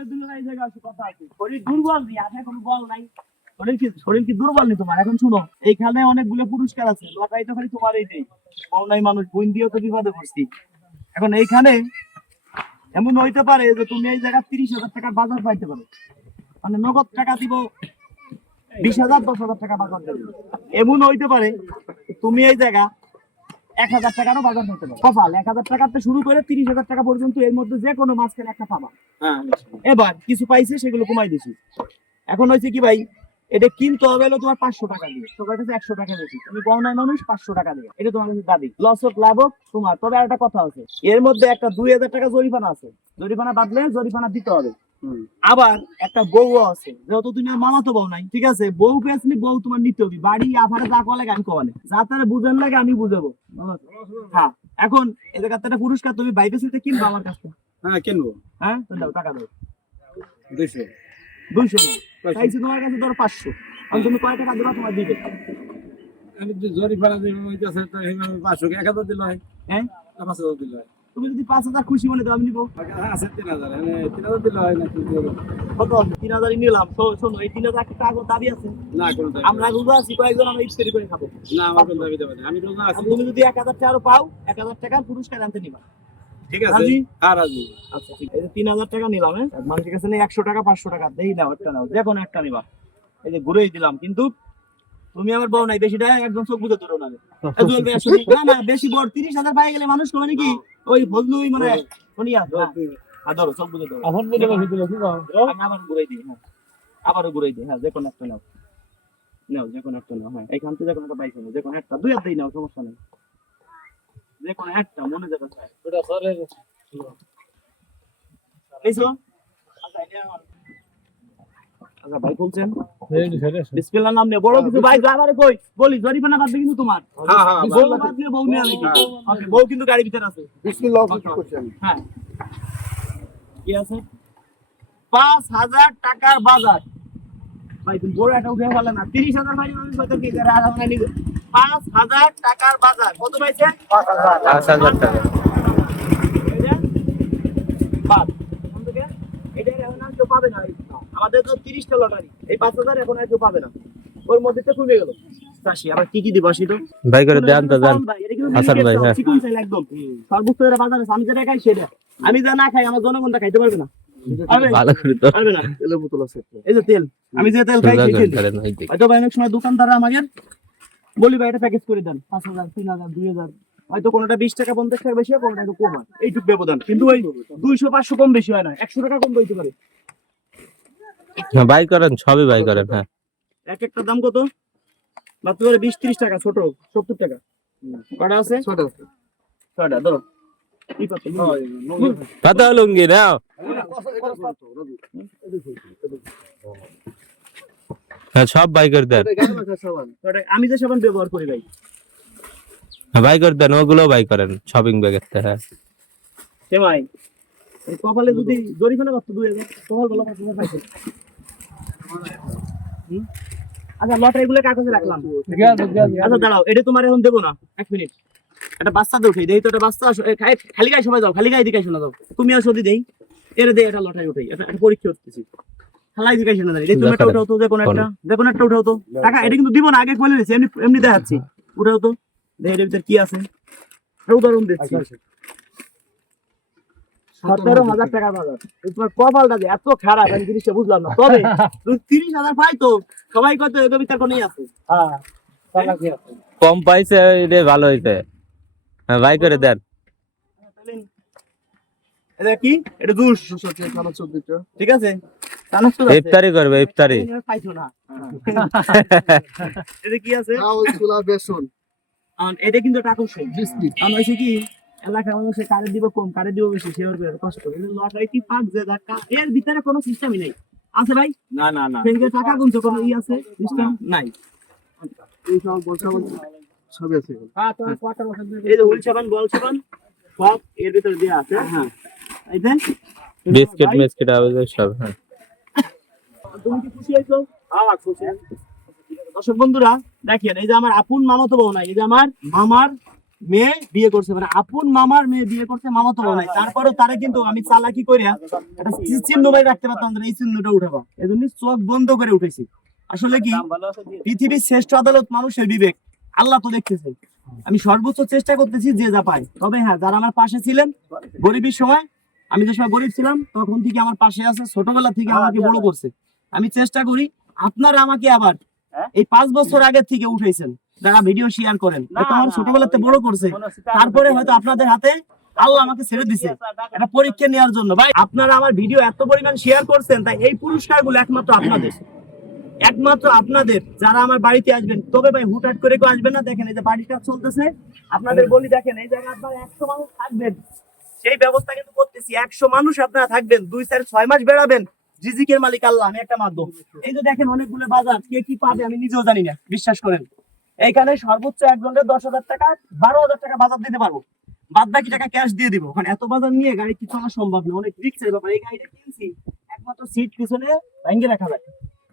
শরীর দুর্বল নেই, আছে কোনো বল নাই। শরীর কি দুর্বল নেই তোমার? এখন শুনো, এইখানে অনেকগুলো পুরস্কার আছে, লটারি তো খালি তোমারই নেই। বল নাই মানুষ, বইন দিয়েও তো বিপদে পড়ছি। এখন এইখানে এমন হইতে পারে যে তুমি এই জায়গা 30,000 টাকার বাজার পাইতে পারো, মানে নগদ টাকা দিব 20,000, 10,000 টাকা বাজার দেবে। এমন হইতে পারে তুমি এই জায়গা 1,000 টাকারও বাজার পাইতে পারো। কপাল 1,000 টাকাতে শুরু করে 30,000 টাকা পর্যন্ত এর মধ্যে যে কোনো মাঝখানে একটা পাবা। এবার কিছু পাইছে সেগুলো কমাই দিছি। এখন হয়েছে কি ভাই, এটা কিনতে হবে হলো তোমার 500 টাকা দিয়ে, তোমার কাছে 100 টাকা বেশি, তুমি গহনায় মানুষ 500 টাকা দিয়ে, এটা তোমার কাছে দাবি। লস হোক লাভ হোক তোমার। তবে আর একটা কথা আছে, এর মধ্যে একটা 2,000 টাকা জরিমানা আছে, জরিমানা বাদলে জরিমানা দিতে হবে। আবার একটা বউ আছে, যেহেতু তুমি মামা তো বউ নাই, ঠিক আছে, বউ পেয়েছি, বউ তোমার নিতে হবে। বাড়ি আফারে যা কলে আমি কমানে, যা তারা বুঝেন লাগে আমি বুঝাবো। হ্যাঁ, এখন এদের কাছে একটা পুরস্কার তুমি বাইরে সিতে কিনবো আমার কাছে। হ্যাঁ কিনবো। হ্যাঁ দাও, টাকা দাও। 200 না, চাইছি তোমার কাছে ধরো 500। আমি তুমি কয় টাকা দিবা তোমার দিবে। আমি যদি জরিমানা দিব হইতাছে তো এইভাবে 500 1000 দিল হয়। হ্যাঁ 5000 দিল হয়। তুমি যদি 5,000 খুশি মনে দাও আমি নিবো। আছে 3000, মানে 3000 দিল হয় না কি দিবে? কত 3,000 নিলাম। শোনো, এই 3,000 টাকা দাবি আছে না কোনো দাবি আমরা রোজা আছি, কয়েকজন আমরা ইফতারি করে খাবো। না, আমার কোনো দাবি দেবে না, আমি রোজা আছি। তুমি যদি 1,000 টাকা আরো পাও, 1,000 টাকার পুরস্কার আনতে নিবা। ঠিক আছে, রাজি? হ্যাঁ রাজি। আচ্ছা ঠিক আছে, এই যে 3,000 টাকা নিলাম। মানুষের কাছে নেই 100 টাকা, 500 টাকা দেই, নাও একটা নাও, যে কোনো একটা নিবা। এই যে ঘুরেই দিলাম, কিন্তু তুমি আমার বউ নাই, বেশি টাকা একদম চোখ বুঝে ধরো না। না না, বেশি বড় 30,000 পাই গেলে মানুষ মানে কি ওই বদলুই মানে শুনিয়া ধরো, চোখ বুঝে ধরো। এখন বুঝে বসে দিল কি কও? আমি আবার ঘুরাই দিই। হ্যাঁ, আবারও ঘুরাই দিই। হ্যাঁ, যে কোনো একটা নাও, নাও যে কোনো একটা নাও। হ্যাঁ, এইখান থেকে যে কোনো একটা পাইছো না, যে কোনো একটা, দুই হাতেই নাও, সমস্যা নেই, যে কোনো একটা মনে যাবে। ওটা সরে এইছো আচ্ছা, এটা আমার। আচ্ছা ভাই বলছেন এই ছেড়ে। বিসমিল্লাহর নাম নিয়ে বড় কিছু ভাই আমারে কই বলি, জরিমানা বাদ দিয়ে কিন্তু তোমার। হ্যাঁ হ্যাঁ, বউ বাদ দিয়ে বউ নিয়ে আইবি। ওকে, বউ কিন্তু গাড়ির ভিতরে আছে। বিসমিল্লাহ করছেন। হ্যাঁ, কি আছে? 5,000 টাকার বাজার। ভাই তুমি বড় একটা উঠে গেল না, 30,000 ভাই মানুষ কত কি করে আর আমরা নিব। 5,000 টাকার বাজার কত পাইছে? 5,000 টাকা। বাদ কোন থেকে? এটা এখন আর কেউ পাবে না। আমাদের তো 30টা লটারি, এই 5,000 এখন আর কেউ পাবে না। ওর মধ্যে তো কমে গেল। চাষি আবার কি কি দিব আসিতো ভাই করে দেন তো দেন হাসান ভাই। হ্যাঁ চিকন চাইলে একদম সর্বোচ্চ এর বাজারে আমি যেটা খাই সেটা, আমি যা না খাই আমার জনগণটা খাইতে পারবে না। ভালো করে তো পারবে না। তেলের বোতল আছে, এই যে তেল, আমি যে তেল খাই সেই তেল। হয়তো ভাই অনেক সময় দোকানদাররা আমাকে বলি ভাই এটা প্যাকেজ করে দেন 5,000, 3,000, 2,000, হয়তো কোনোটা 20 টাকা 50 টাকা বেশি হয়, কোনোটা একটু কম হয়, এইটুকু ব্যবধান। কিন্তু ওই 200 500 কম বেশি হয় না, 100 টাকা কম হইতে পারে। হ্যাঁ বাই করেন, সবই বাই করেন। হ্যাঁ এক একটা দাম কত? মাত্র 20-30 টাকা, ছোট 70 টাকা। কটা আছে? ছয়টা আছে। ছয়টা ধরো। কি করতে? কত লুঙ্গি নাও। হ্যাঁ সব বাই করে দেন। আমি যে সাবান ব্যবহার করি ভাই, বাই করে দেন, ওগুলো বাই করেন শপিং ব্যাগের থেকে। হ্যাঁ সেমাই এই কপালে যদি জরিমানা করতে 2,000 কপাল বলা 5,000 পাইছে। আচ্ছা লটারি গুলো কাগজে রাখলাম। আচ্ছা দাঁড়াও, এটা তোমার এখন দেবো না, 1 মিনিট। একটা বাচ্চাতে উঠে দেই তো, একটা বাচ্চা খালি গায়ে সবাই যাও, খালি গায়ে দিকে শোনা যাও, তুমি আর সদি দেই এর দেই, এটা লটারি উঠেই এটা পরীক্ষা করতেছি, খালাই দিকে শোনা যায়। তুমি একটা উঠাও তো, যে কোনো একটা উঠাও তো। টাকা এটা কিন্তু দিব না, আগে কইলে নিছি, এমনি এমনি দেখাচ্ছি। উঠাও তো, দেখ এর ভিতর কি আছে, উদাহরণ দিচ্ছি। 17,000 টাকার বাজার। তোমার কপালটা যে এত খারাপ আমি জিনিসটা বুঝলাম না। তবে 30,000 পাই তো সবাই কত এর ভিতর কোনই আছে। হ্যাঁ টাকা কি আছে, কম পাইছে এটা ভালো হইছে। হ্যাঁ বাই করে দেন। এটা কি? এটা জুস হচ্ছে চানাচুর দিতে, ঠিক আছে? চানাচুর আছে, ইফতারি করবে ইফতারি। পাইছো না। এটা কি আছে? চাউল ছোলা বেসন। আর এটা কিন্তু টাকা কম বিস্কিট। আমরা হইছে কি এলাকার মানুষে কারে দিব কম, কারে দিব বেশি, সে ওর কষ্ট। এই লটারি কি পাক যে টাকা এর ভিতরে কোনো সিস্টেমই নাই। আছে ভাই? না না না, সেদিকে টাকা গুনছো কোনো ই আছে সিস্টেম নাই। এই সব বলছা সব আছে। হ্যাঁ তো কোয়ার্টার বছর এই যে হুইল সাবান বল সাবান সব এর ভিতরে দেয়া আছে। হ্যাঁ এই দেন বিস্কিট মিস্কিট আবে সব। হ্যাঁ তুমি কি খুশি হইছো? হ্যাঁ খুশি। দর্শক বন্ধুরা দেখেন, এই যে আমার আপন মামাতো বউ নাই, এই যে আমার মামার মেয়ে বিয়ে করছে, মানে আপন মামার মেয়ে বিয়ে করছে, মামা তো নাই, তারপরেও তারে কিন্তু আমি চালাকি করে একটা চিহ্ন বাই রাখতে পারতাম না, এই চিহ্নটা উঠাবো, এজন্য চোখ বন্ধ করে উঠেছি। আসলে কি পৃথিবীর শ্রেষ্ঠ আদালত মানুষের বিবেক, আল্লাহ তো দেখতেছে। আমি সর্বোচ্চ চেষ্টা করতেছি যে যা পাই। তবে হ্যাঁ, যারা আমার পাশে ছিলেন গরিবের সময়, আমি যে সময় গরিব ছিলাম তখন থেকে আমার পাশে আছে, ছোটবেলা থেকে আমাকে বড় করছে। আমি চেষ্টা করি, আপনারা আমাকে আবার এই 5 বছর আগের থেকে উঠাইছেন, যারা ভিডিও শেয়ার করেন, হয়তো আমার ছোটবেলাতে বড় করছে, তারপরে হয়তো আপনাদের হাতে আল্লাহ আমাকে ছেড়ে দিছে একটা পরীক্ষা নেওয়ার জন্য। ভাই আপনারা আমার ভিডিও এত পরিমাণ শেয়ার করছেন, তাই এই পুরস্কারগুলো একমাত্র আপনাদের, একমাত্র আপনাদের, যারা আমার বাড়িতে আসবেন। তবে ভাই হুটহাট করে কেউ আসবেন না। দেখেন এই যে বাড়িটা চলতেছে, আপনাদের বলি, দেখেন এই জায়গায় আপনার 100 মানুষ থাকবেন, সেই ব্যবস্থা কিন্তু করতেছি। 100 মানুষ আপনারা থাকবেন, 2, 4, 6 মাস বেড়াবেন, রিজিকের মালিক আল্লাহ, আমি একটা মাধ্যম। এই যে দেখেন অনেকগুলো বাজার, কে কি পাবে আমি নিজেও জানি না, বিশ্বাস করেন। এইখানে সর্বোচ্চ একজনের 10,000 টাকা 12,000 টাকা বাজার দিতে পারবো, বাদ বাকি টাকা ক্যাশ দিয়ে দিব। কারণ এত বাজার নিয়ে গাড়ি কি চলা সম্ভব না, অনেক রিস্কের ব্যাপার। এই গাড়িটা কিনছি একমাত্র সিট পিছনে ভেঙে রাখা যায়,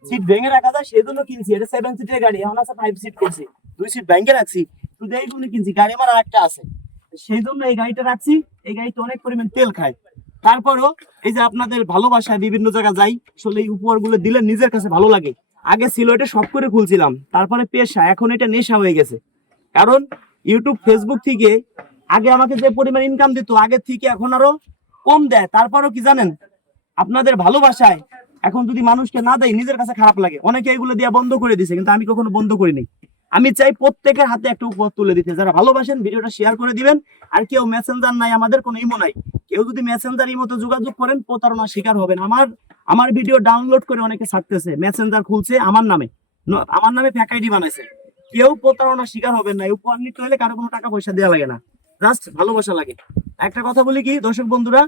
সিট ভেঙে রাখা যায় সেই জন্য কিনছি। এটা 7 সিটের গাড়ি, এখন আছে 5 সিট করছি, 2 সিট ভেঙে রাখছি, শুধু এই জন্য কিনছি। গাড়ি আমার আরেকটা আছে, সেই জন্য এই গাড়িটা রাখছি। এই গাড়িতে অনেক পরিমাণ তেল খায়। তারপরও এই যে আপনাদের ভালোবাসায় বিভিন্ন জায়গায় যাই, আসলে এই উপহার গুলো দিলে নিজের কাছে ভালো লাগে। আগে ছিল এটা শখ করে খুলছিলাম, তারপরে পেশা, এখন এটা নেশা হয়ে গেছে। কারণ ইউটিউব ফেসবুক থেকে আগে আমাকে যে পরিমাণ ইনকাম দিত, আগের থেকে এখন আরো কম দেয়। তারপরও কি জানেন, আপনাদের ভালোবাসায় এখন যদি মানুষকে না দেয় নিজের কাছে খারাপ লাগে। অনেকে এগুলো দিয়ে বন্ধ করে দিছে, কিন্তু আমি কখনো বন্ধ করিনি। আমি চাই প্রত্যেকের হাতে একটা উপহার তুলে দিতে। যারা ভালোবাসেন ভিডিওটা শেয়ার করে দিবেন। আর কেউ মেসেঞ্জার নাই, আমাদের কোনো ইমো নাই, কেউ যদি মেসেঞ্জার ইমোতে যোগাযোগ করেন প্রতারণার শিকার হবেন। আমার ভিডিও ডাউনলোড করে অনেকে ছাড়তেছে, মেসেঞ্জার খুলছে আমার নামে ফেক আইডি বানাইছে। কেউ প্রতারণার শিকার হবেন না। উপহার নিতে হলে কারো কোনো টাকা পয়সা দেওয়া লাগে না, জাস্ট ভালোবাসা লাগে। একটা কথা বলি কি দর্শক বন্ধুরা,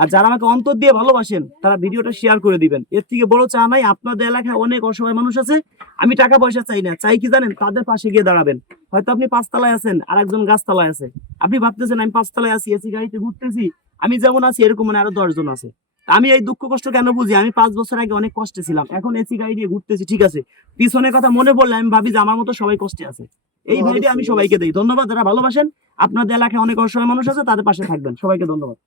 আর যারা আমাকে অন্তর দিয়ে ভালোবাসেন তারা ভিডিওটা শেয়ার করে দিবেন। এর থেকে বড় চা নাই। আপনাদের এলাকায় অনেক অসহায় মানুষ আছে, আমি টাকা পয়সা চাই না, চাই কি জানেন, তাদের পাশে গিয়ে দাঁড়াবেন। হয়তো আপনি 5 তলায় আছেন আর একজন গাছতলায় আছে, আপনি ভাবতেছেন আমি 5 তলায় আছি, এসি গাড়িতে ঘুরতেছি, আমি যেমন আছি এরকম মানে আরো 10 জন আছে। আমি এই দুঃখ কষ্ট কেন বুঝি, আমি 5 বছর আগে অনেক কষ্টে ছিলাম, এখন এসি গাড়ি দিয়ে ঘুরতেছি, ঠিক আছে। পিছনের কথা মনে পড়লে আমি ভাবি যে আমার মতো সবাই কষ্টে আছে। এই ভাইটি আমি সবাইকে দেই ধন্যবাদ। যারা ভালোবাসেন, আপনাদের এলাকায় অনেক অসহায় মানুষ আছে, তাদের পাশে থাকবেন। সবাইকে ধন্যবাদ।